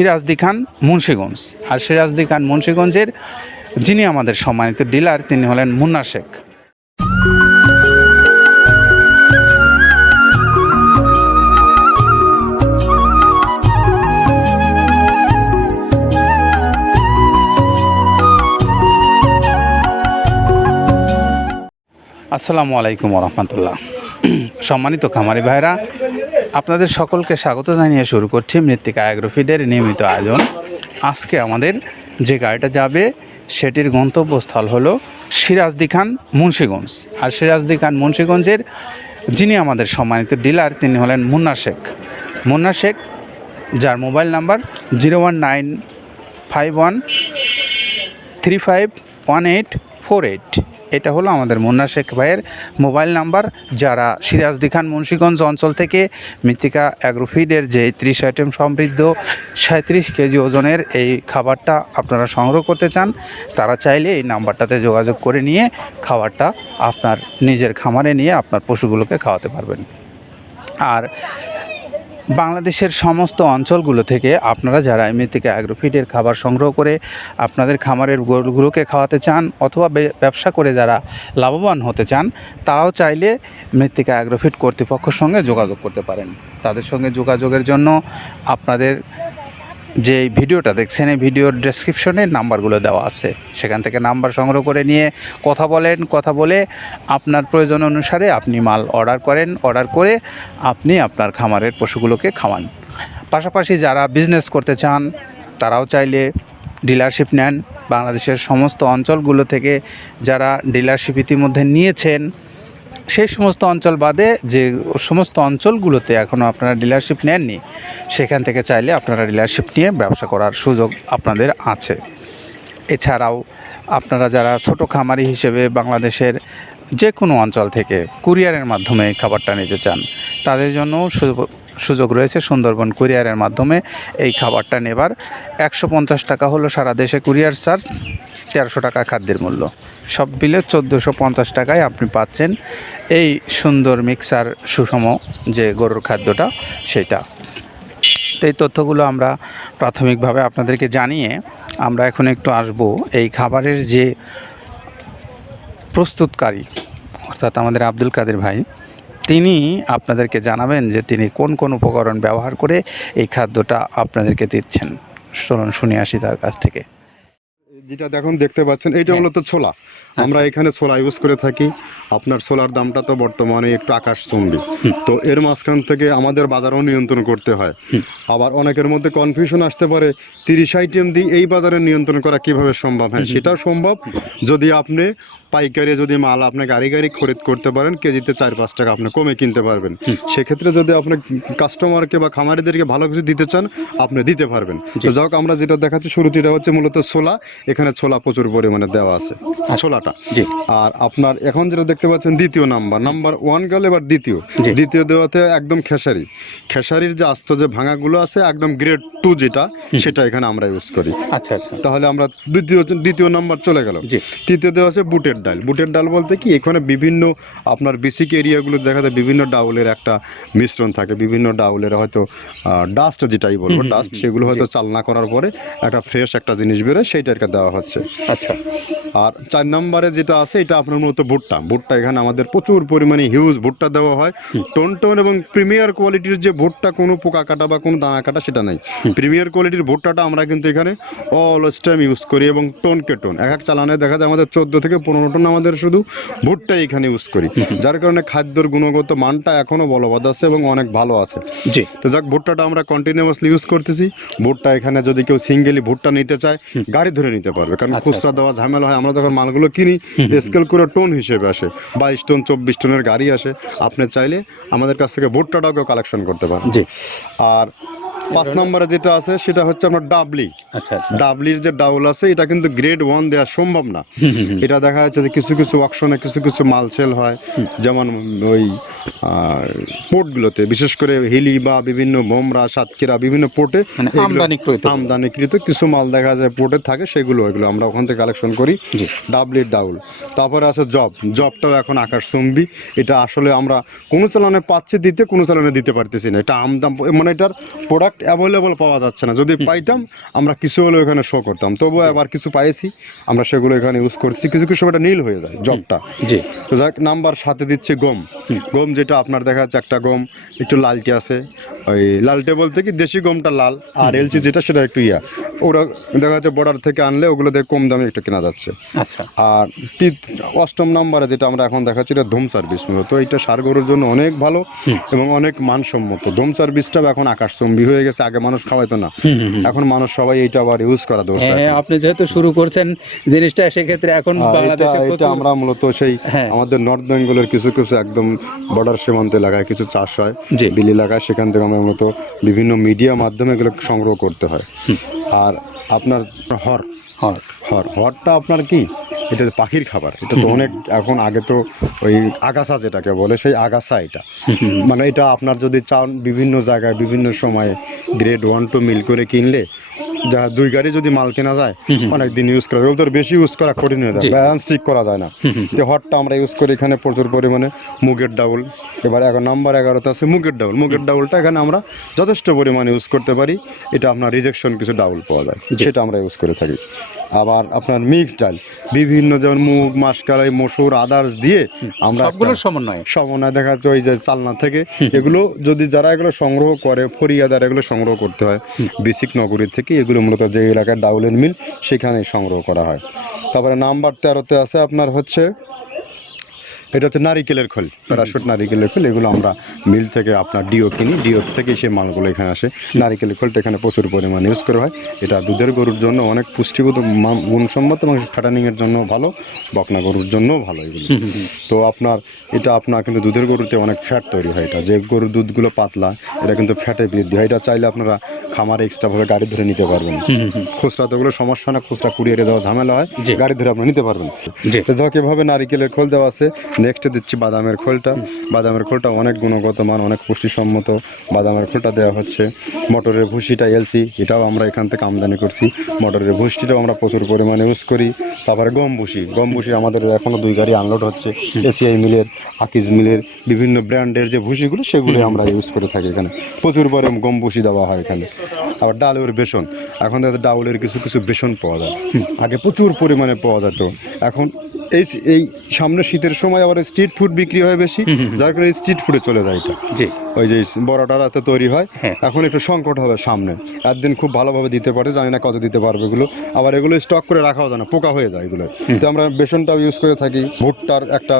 সিরাজদি খান মুন্সিগঞ্জ। আর সিরাজদি খান মুন্সিগঞ্জের যিনি আমাদের সম্মানিত ডিলার তিনি হলেন মুন্না শেখ। আসসালামু আলাইকুম রহমতুল্লাহ। সম্মানিত খামারি ভাইরা, আপনাদের সকলকে স্বাগত জানিয়ে শুরু করছি মৃত্তিকা অ্যাগ্রোফিডের নিয়মিত আয়োজন। আজকে আমাদের যে গাড়িটা যাবে সেটির গন্তব্যস্থল হলো সিরাজদি খান মুন্সিগঞ্জ। আর সিরাজদি খান মুন্সিগঞ্জের যিনি আমাদের সম্মানিত ডিলার তিনি হলেন মুন্না শেখ। মুন্না শেখ, যার মোবাইল নাম্বার 01951351848। এটা হলো আমাদের মুন্না শেখ ভাইয়ের মোবাইল নাম্বার। যারা সিরাজদি খান মুন্সিগঞ্জ অঞ্চল থেকে মৃত্তিকা অ্যাগ্রোফিডের যে 30 আইটেম সমৃদ্ধ 37 কেজি ওজনের এই খাবারটা আপনারা সংগ্রহ করতে চান, তারা চাইলে এই নাম্বারটাতে যোগাযোগ করে নিয়ে খাবারটা আপনার নিজের খামারে নিয়ে আপনার পশুগুলোকে খাওয়াতে পারবেন। আর বাংলাদেশের সমস্ত অঞ্চলগুলো থেকে আপনারা যারা মৃত্তিকা অ্যাগ্রোফিডের খাবার সংগ্রহ করে আপনাদের খামারের গরুগুলোকে খাওয়াতে চান অথবা ব্যবসা করে যারা লাভবান হতে চান, তারাও চাইলে মৃত্তিকা অ্যাগ্রোফিড কর্তৃপক্ষের সঙ্গে যোগাযোগ করতে পারেন। তাদের সঙ্গে যোগাযোগের জন্য আপনাদের যে ভিডিওটা দেখছেন এই ভিডিওর ডেসক্রিপশনে নাম্বারগুলো দেওয়া আছে, সেখান থেকে নাম্বার সংগ্রহ করে নিয়ে কথা বলে আপনার প্রয়োজন অনুসারে আপনি মাল অর্ডার করেন। অর্ডার করে আপনি আপনার খামারের পশুগুলোকে খাওয়ান। পাশাপাশি যারা বিজনেস করতে চান তারাও চাইলে ডিলারশিপ নেন। বাংলাদেশের সমস্ত অঞ্চলগুলো থেকে যারা ডিলারশিপ ইতিমধ্যে নিয়েছেন, সেই সমস্ত অঞ্চল বাদে যে সমস্ত অঞ্চলগুলোতে এখনও আপনারা ডিলারশিপ নেননি, সেখান থেকে চাইলে আপনারা ডিলারশিপ নিয়ে ব্যবসা করার সুযোগ আপনাদের আছে। এছাড়াও আপনারা যারা ছোট খামারি হিসেবে বাংলাদেশের যে কোনো অঞ্চল থেকে কুরিয়ারের মাধ্যমে খাবারটা নিতে চান, তাদের জন্য সুযোগ রয়েছে। সুন্দরবন কুরিয়ারের মাধ্যমে এই খাবারটা নেবার 150 টাকা হলো সারা দেশে কুরিয়ার চার্জ, 1300 টাকা খাদ্যের মূল্য, সব মিলে 1450 টাকায় আপনি পাচ্ছেন এই সুন্দর মিক্সার সুষম যে গরুর খাদ্যটা সেটা। তো এই তথ্যগুলো আমরা প্রাথমিকভাবে আপনাদেরকে জানিয়ে আমরা এখন একটু আসব এই খাবারের যে প্রস্তুতকারী, অর্থাৎ আমাদের আব্দুল কাদের ভাই, তিনি আপনাদেরকে জানাবেন যে তিনি কোন কোন উপকরণ ব্যবহার করে এই খাদ্যটা আপনাদেরকে দিচ্ছেন। চলুন শুনে আসি তার কাছ থেকে। যেটা দেখতে পাচ্ছেন এইটা মূলত ছোলা। আমরা এখানে ছোলা ইউজ করে থাকি। আপনার ছোলার দামটা তো বর্তমানে একটু আকাশচুম্বী, তো এর মাঝখান থেকে আমাদের বাজারও নিয়ন্ত্রণ করতে হয়। আবার অনেকের মধ্যে কনফিউশন আসতে পারে 30 আইটেম দিয়ে এই বাজারে নিয়ন্ত্রণ করা কিভাবে সম্ভব। হ্যাঁ, সেটাও সম্ভব যদি আপনি পাইকারি যদি মাল আপনি গাড়ি খরিদ করতে পারেন, কেজিতে 4-5 টাকা আপনি কমে কিনতে পারবেন। সেক্ষেত্রে যদি আপনি কাস্টমারকে বা খামারিদেরকে ভালো কিছু দিতে চান, আপনি দিতে পারবেন। তো যাই হোক, আমরা যেটা দেখাচ্ছি শুরুতে, এটা হচ্ছে মূলত ছোলা। এখানে ছোলা প্রচুর পরিমাণে দেওয়া আছে, ছোলাটা। আর আপনার এখন যেটা দেখতে পাচ্ছেন দ্বিতীয় নাম্বার 1 গেল, এবার দ্বিতীয় দেওয়াতে একদম খেসারির যে আস্ত যে ভাঙাগুলো আছে একদম গ্রেড 2 যেটা, সেটা এখানে আমরা ইউজ করি। আচ্ছা, তাহলে আমরা দ্বিতীয় নাম্বার চলে গেল। তৃতীয় দেওয়া আছে বুটের ডাল বলতে কি, এখানে বিভিন্ন আপনার বেসিক এরিয়াগুলো দেখা যায় বিভিন্ন ডাউলের একটা মিশ্রণ থাকে, বিভিন্ন ডাউলের হয়তো ডাস্ট যেটাই বলবো ডাস্ট, সেগুলো হয়তো চালনা করার পরে একটা ফ্রেশ একটা জিনিস বেরোয়, সেইটাকে দেওয়া হচ্ছে। আচ্ছা, আর 4 নম্বরে যেটা আছে এটা আপনার মূলত ভুট্টা। এখানে আমাদের প্রচুর পরিমাণে হিউজ ভুট্টা দেওয়া হয়। টোন এবং প্রিমিয়ার কোয়ালিটির যে ভুট্টা, কোনো পোকা কাটা বা কোনো দানা কাটা সেটা নাই। প্রিমিয়ার কোয়ালিটির ভুট্টাটা আমরা কিন্তু এখানে অলওয়েজ টাইম ইউজ করি, এবং টোনকে টোন এক চালানে দেখা যায় আমাদের 14 থেকে 15 টন আমাদের শুধু ভুট্টা এখানে ইউজ করি, যার কারণে খাদ্যর গুণগত মানটা এখনো বলবৎ আছে এবং অনেক ভালো আছে। জি, তো যাক, ভুট্টাটা আমরা কন্টিনিউয়াসলি ইউজ করতেছি। ভুট্টা এখানে যদি কেউ সিঙ্গেলি ভুট্টা নিতে চায়, গাড়ি ধরে নিতে পারবে, কারণ খুচরা দেওয়া ঝামেলা হয়। আমরা যখন মালগুলো কিনি স্কেল করে টোন হিসেবে আসে, 22 টন 24 টনের গাড়ি আসে। আপনি চাইলে আমাদের কাছ থেকে ভুট্টাটাও কেউ কালেকশন করতে পারেন। জি, আর 5 নম্বরে যেটা আছে সেটা হচ্ছে আপনার ডাবলি। ডাবলির যে ডাউল আছে এটা কিন্তু গ্রেড 1 দেওয়া সম্ভব না। এটা দেখা যাচ্ছে যে কিছু অকশনে কিছু মাল সেল হয়, যেমন ওই পোর্টগুলোতে, বিশেষ করে হিলি বা বিভিন্ন বোমরা, সাতক্ষীরা, বিভিন্ন পোর্টে আমদানিকৃত কিছু মাল দেখা যায় পোর্টে থাকে, এগুলো আমরা ওখান থেকে কালেকশন করি। ডাবলির ডাউল। তারপরে আছে জবটাও এখন আকাশচুম্বী। এটা আসলে আমরা কোনো চালানে পাচ্ছি দিতে, কোনো চালানে দিতে পারতেছি না। এটা আমদাম, মানে এটার প্রোডাক্ট অ্যাভেলেবল পাওয়া যাচ্ছে না, যদি পাইতাম আমরা কিছু হলেও এখানে শো করতাম, তবুও আবার কিছু পাইছি আমরা সেগুলো এখানে ইউজ করছি, কিছু কিছু সময় নীল হয়ে যায় জবটা। জি। তো যাক, নাম্বার সাথে দিচ্ছে গম। গম যেটা আপনার দেখা যাচ্ছে একটা গম একটু লালটে আছে, ওই লালটে বলতে কি দেশি গমটা লাল, আর এলচি যেটা সেটা একটু ইয়া, ওরা দেখা যাচ্ছে বর্ডার থেকে আনলে ওগুলো দেখে কম দামে একটু কেনা যাচ্ছে। আচ্ছা। আর অষ্টম নাম্বারে যেটা আমরা এখন দেখাচ্ছি এটা ধুম সার্ভিস, মূলত এটা ষাঁড় গরুর জন্য অনেক ভালো এবং অনেক মানসম্মত। ধুম সার্ভিসটা এখন আকাশচুম্বী হয়ে গেছে, আগে মানুষ খাওয়াইতো না, এখন মানুষ সবাই এইটা আবার ইউজ করা দরকার। হ্যাঁ, আপনি যেহেতু শুরু করছেন জিনিসটা, সেক্ষেত্রে এখন বাংলাদেশে এটা প্রচুর আমরা মূলত সেই হ্যাঁ। আমাদের নর্থ বেঙ্গলের কিছু কিছু একদম বর্ডার সীমান্ত এলাকায় কিছু চাষ হয়, জি। বিল এলাকায়, সেখান থেকে আমরা মূলত বিভিন্ন মিডিয়া মাধ্যমে এগুলো সংগ্রহ করতে হয়। আর আপনার হর হ্যাঁ। হরটা আপনার কি, এটা পাখির খাবার, এটা তো অনেক এখন, আগে তো ওই আগাছা যেটাকে বলে সেই আগাছা, এটা মানে এটা আপনার যদি চান বিভিন্ন জায়গায় বিভিন্ন সময়ে গ্রেড 1-2 মিল করে কিনলে যা 2 গাড়ি যদি মাল কেনা যায় অনেক দিন ইউজ করা যায়, ওদের বেশি ইউজ করা কঠিন হয়ে যায়, জি। ব্যালেন্স ঠিক করা যায় না। তো হটটা আমরা ইউজ করি এখানে প্রচুর পরিমাণে। মুগের ডাউল, এবার নাম্বার 11তে আছে মুগের ডাউল। মুগের ডাউলটা এখানে আমরা যথেষ্ট পরিমাণে ইউজ করতে পারি, এটা আপনার রিজেকশন কিছু ডাউল পাওয়া যায়, সেটা আমরা ইউজ করে থাকি। আবার আপনার মিক্স ডাল বিভিন্ন, যেমন মুগ, মাসকলাই, মসুর, আদার্স দিয়ে আমরা সবগুলোর সমন্বয় দেখা যাচ্ছে ওই যে চালনা থেকে এগুলো যদি যারা এগুলো সংগ্রহ করে, ফরিয়াদার এগুলো সংগ্রহ করতে হয় বেসিক নগরী থেকে, এগুলো মূলত যে এলাকায় ডাউলের মিল সেখানে সংগ্রহ করা হয়। তারপরে নাম্বার 13তে আছে আপনার হচ্ছে, এটা হচ্ছে নারিকেলের খোল, প্যারাশুট নারিকেলের খোল, এগুলো আমরা মিল থেকে আপনার ডিও কিনি, ডিও থেকে সেই মালগুলো এখানে আসে। নারিকেলের খোলটা এখানে প্রচুর পরিমাণে ইউজ করা হয়, এটা দুধের গরুর জন্য অনেক পুষ্টিগত গুণসম্মত এবং ফ্যাটানিংয়ের জন্য ভালো, বকনা গরুর জন্যও ভালো এগুলো। তো আপনার এটা আপনার কিন্তু দুধের গরুতে অনেক ফ্যাট তৈরি হয়, এটা যে গরুর দুধগুলো পাতলা এটা কিন্তু ফ্যাটে বৃদ্ধি হয়, এটা চাইলে আপনারা খামারে এক্সট্রাভাবে গাড়ি ধরে নিতে পারবেন। খুচরা তো ওগুলো সমস্যা না, খুচরা কুরিয়ারে যাওয়া ঝামেলা হয়, গাড়ি ধরে আপনি নিতে পারবেন। তো ধর এভাবে নারিকেলের খোল দেওয়া আছে। নেক্সটে দিচ্ছি বাদামের খোলটা। বাদামের খোলটা অনেক গুণগত মান, অনেক পুষ্টিসম্মত বাদামের খোলটা দেওয়া হচ্ছে। মটরের ভুসিটা এলসি, এটাও আমরা এখান থেকে আমদানি করছি, মটরের ভুসিটাও আমরা প্রচুর পরিমাণে ইউজ করি। তারপরে গম ভুসি আমাদের এখনও 2 গাড়ি আনলোড হচ্ছে, এসিআই মিলের, আকিজ মিলের বিভিন্ন ব্র্যান্ডের যে ভুসিগুলো সেগুলোই আমরা ইউজ করে থাকি এখানে, প্রচুর পরিমাণে গম ভুসি দেওয়া হয় এখানে। আবার ডালের বেসন, এখন দেখা ডাউলের কিছু কিছু বেসন পাওয়া যায়, আগে প্রচুর পরিমাণে পাওয়া যেত, এখন এই সামনে শীতের সময় আবার স্ট্রিট ফুড বিক্রি হয় বেশি, যার কারণে স্ট্রিট ফুডে চলে যায় এটা। ওই যে বড়টা রাতে তৈরি হয়, এখন একটু সংকট হবে সামনে, একদিন খুব ভালোভাবে দিতে পারে, জানি না কত দিতে পারবে এগুলো, আবার এগুলো স্টক করে রাখাও যায় না, পোকা হয়ে যায় এগুলো। তো আমরা বেসনটাও ইউজ করে থাকি। ভুট্টার একটা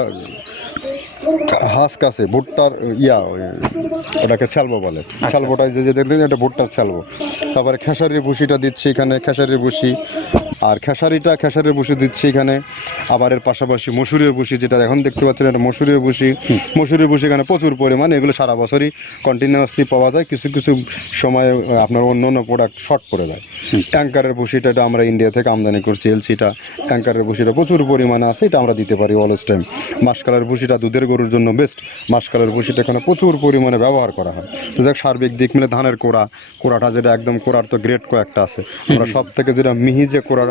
হাস্ক আছে, ভুট্টার ওটাকে স্যালবো বলে, স্যালবোটাই যে দেখবেন এটা ভুট্টার স্যালবো। তারপরে খেসারির ভুসিটা দিচ্ছি এখানে, খেসারির ভুসি, আর খেসারির ভুসি দিচ্ছি এখানে। আবার এর পাশাপাশি মসুরের ভুসি, যেটা এখন দেখতে পাচ্ছেন এটা মসুরের ভুসি এখানে প্রচুর পরিমাণে, এগুলো সারা বছরই কন্টিনিউয়াসলি পাওয়া যায়, কিছু কিছু সময় আপনার অন্য অন্য প্রোডাক্ট শর্ট পড়ে যায়। ট্যাঙ্কারের ভুসিটা এটা আমরা ইন্ডিয়া থেকে আমদানি করছি, এলসিটা ট্যাঙ্কারের ভুসিটা প্রচুর পরিমাণে আছে, এটা আমরা দিতে পারি অলওয়েজ টাইম। মাসকালের ভুসিটা দুধের গরুর জন্য বেস্ট, মাসকালের ভুসিটা এখানে প্রচুর পরিমাণে ব্যবহার করা হয়। তো দেখ সার্বিক দিক মিলে ধানের কোড়াটা যেটা একদম কোড়ার তো গ্রেড কয়েকটা আছে, আমরা সব থেকে যেটা মিহি যে কোড়া,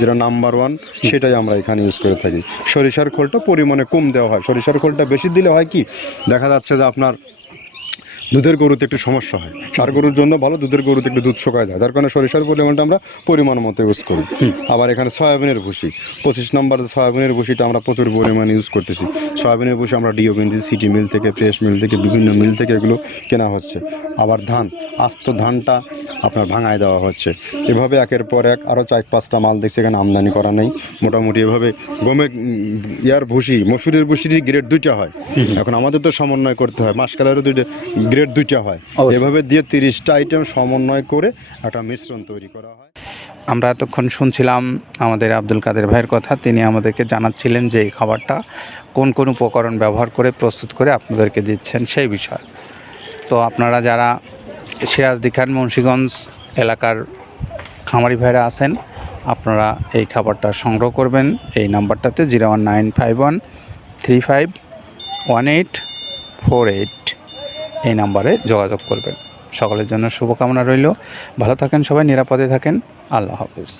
যেটা নাম্বার 1, সেটাই আমরা এখানে ইউজ করে থাকি। সরিষার খোলটা পরিমাণে কম দেওয়া হয়, সরিষার খোলটা বেশি দিলে হয় কি, দেখা যাচ্ছে যে আপনার দুধের গরুতে একটু সমস্যা হয়, ষাঁড় গরুর জন্য ভালো, দুধের গরুতে একটু দুধ শুকায় যায়, যার কারণে সরিষার পরিমাণটা আমরা পরিমাণ মতো ইউজ করি। আবার এখানে সয়াবিনের ভুসি, 25 নম্বর সয়াবিনের ভুসিটা আমরা প্রচুর পরিমাণে ইউজ করতেছি। সয়াবিনের ভুসি আমরা ডিও কিনছি, সিটি মিল থেকে, ফ্রেশ মিল থেকে, বিভিন্ন মিল থেকে এগুলো কেনা হচ্ছে। আবার ধান, আস্ত ধানটা আপনার ভাঙায় দেওয়া হচ্ছে। এভাবে একের পর এক আরও 4-5টা মাল দেখছি এখানে আমদানি করা নেই। মোটামুটি এভাবে গমে ভুসি, মসুরের ভুসিরই গ্রেড 2টা হয়, এখন আমাদের তো সমন্বয় করতে হয়, মাসকালেরও গ্রেড 2টা হয়, এভাবে দিয়ে 30টা আইটেম সমন্বয় করে একটা মিশ্রণ তৈরি করা হয়। আমরা এতক্ষণ শুনছিলাম আমাদের আব্দুল কাদের ভাইয়ের কথা, তিনি আমাদেরকে জানাচ্ছিলেন যে এই খাবারটা কোন কোন উপকরণ ব্যবহার করে প্রস্তুত করে আপনাদেরকে দিচ্ছেন সেই বিষয়। তো আপনারা যারা সিরাজদি খান মুন্সিগঞ্জ এলাকার খামারি ভাইরা আছেন, আপনারা এই খাবারটা সংগ্রহ করবেন এই নাম্বারটাতে 01951351848, এই নাম্বারে যোগাযোগ করবেন। সকলের জন্য শুভকামনা রইল, ভালো থাকেন সবাই, নিরাপদে থাকেন, আল্লাহ হাফেজ।